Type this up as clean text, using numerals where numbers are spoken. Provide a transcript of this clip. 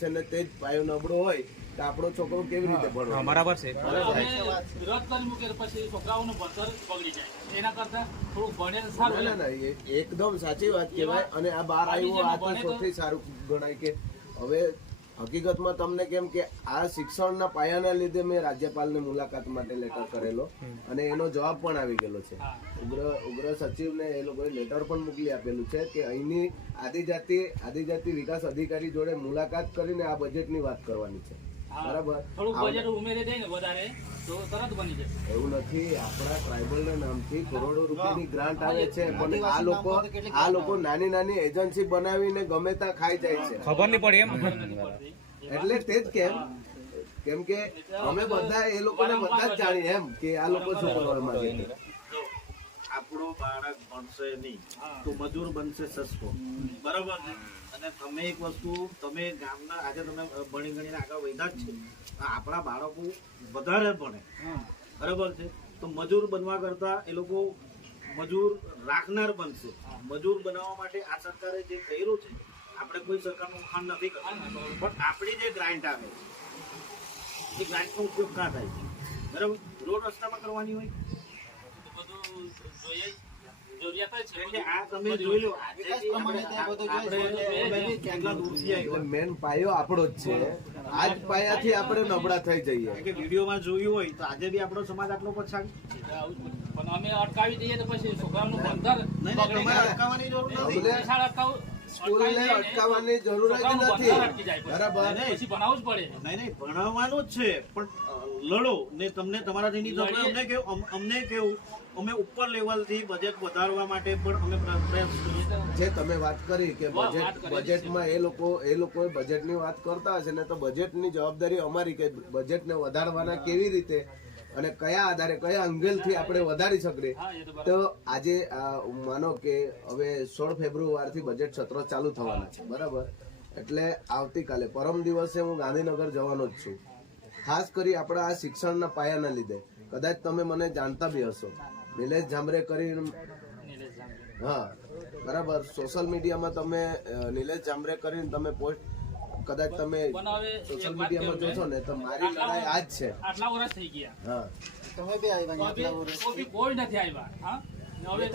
છે ને તે જ પાયો નબળો હોય તો આપણો છોકરો કેવી રીતે ભણવાનો? બરાબર છે. વિરોધ કરી મૂકે પછી છોકરાઓનું ભણતર બગડી જાય. એના કરતા થોડું ભણે તો સારું. ના એકદમ સાચી વાત કહેવાય. અને આ બહાર આવ્યું આ તો સૌથી સારું ગણાય કે હવે હકીકતમાં તમને કેમ કે આ શિક્ષણના પાયાના લીધે મેં રાજ્યપાલને મુલાકાત માટે લેટર કરેલો અને એનો જવાબ પણ આવી ગયેલો છે. ઉગ્ર સચિવને એ લોકોએ લેટર પણ મોકલી આપેલું છે કે અહીંની આદિજાતિ વિકાસ અધિકારી જોડે મુલાકાત કરીને આ બજેટની વાત કરવાની છે. બરાબર, એવું નથી. આપણા ટ્રાઇબલ નામથી કરોડો રૂપિયાની ગ્રાન્ટ આવે છે, પણ આ લોકો નાની નાની એજન્સી બનાવીને ગમે ત્યાં ખાઈ જાય છે. ખબર નહીં પડે એમ. એટલે તે જ કેમ કે અમે બધા એ લોકોને બધા જ જાણીએ એમ કે આ લોકો શું કરવા માંગે છે. આપણો બાળક ભણશે નહીં તો મજૂર બનશે સસ્તો. બરાબર છે. અને તમે એક વસ્તુ તમે ગામના આજે તમે ભણી ગણીને આગળ વધ્યા જ છે. આપણા બાળકો વધારે ભણે બરાબર છે તો મજૂર બનવા કરતા એ લોકો મજૂર રાખનાર બનશે. મજૂર બનાવવા માટે આ સરકારે જે કર્યું છે, આપણે કોઈ સરકારનું વખાણ નથી કરતા, પણ આપણી જે ગ્રાન્ટ આવે એ ગ્રાન્ટનો ઉપયોગ ના થાય. બરાબર, રોડ રસ્તામાં કરવાની હોય મેન પાયો આપણો જ છે. આજ પાયાથી આપણે નબળા થઈ જઈએ. વિડીયોમાં જોયું હોય તો આજે બી આપણો સમાજ આટલો પછાડ પણ અમે અટકાવી દઈએ તો પછી છોકરાનું ભણતર અટકાવવાની જરૂર નથી. સ્કૂલને અટકાવવાની જરૂર જ નથી. બરાબર, પછી ભણાવવું જ પડે. નહીં ભણાવવાનું જ છે, પણ લડો ને તમને તમારાથી નહીં થતું. અમને કેવું અમે ઉપર લેવલથી બજેટ વધારવા માટે પણ અમે પ્રયાસ કરીએ. જે તમે વાત કરી કે બજેટમાં એ લોકો બજેટની વાત કરતા હશે ને તો બજેટની જવાબદારી અમારી કે બજેટને વધારવાના કેવી રીતે અને કયા આધારે કયા એંગલથી આપણે વધારી શકીએ. તો આજે માનો કે હવે 16 ફેબ્રુઆરીથી બજેટ સત્ર ચાલુ થવાના છે. બરાબર, એટલે આવતીકાલે પરમ દિવસે હું ગાંધીનગર જવાનો જ છું. ખાસ કરી આપણા આ શિક્ષણના પાયાના લીધે કદાચ તમે મને જાણતા બી હશો, નિલેશ જામરે કરીને. હા બરાબર, સોશિયલ મીડિયામાં તમે નિલેશ જામરે કરીને તમે પોસ્ટ કદાચ તમે સોશિયલ મીડિયામાં જોશો ને તો મારી લડાઈ આ જ છે. આટલા વર્ષ થઈ ગયા. હા, તમે બી આવ્યા, કોઈ નથી આવ્યા. હવે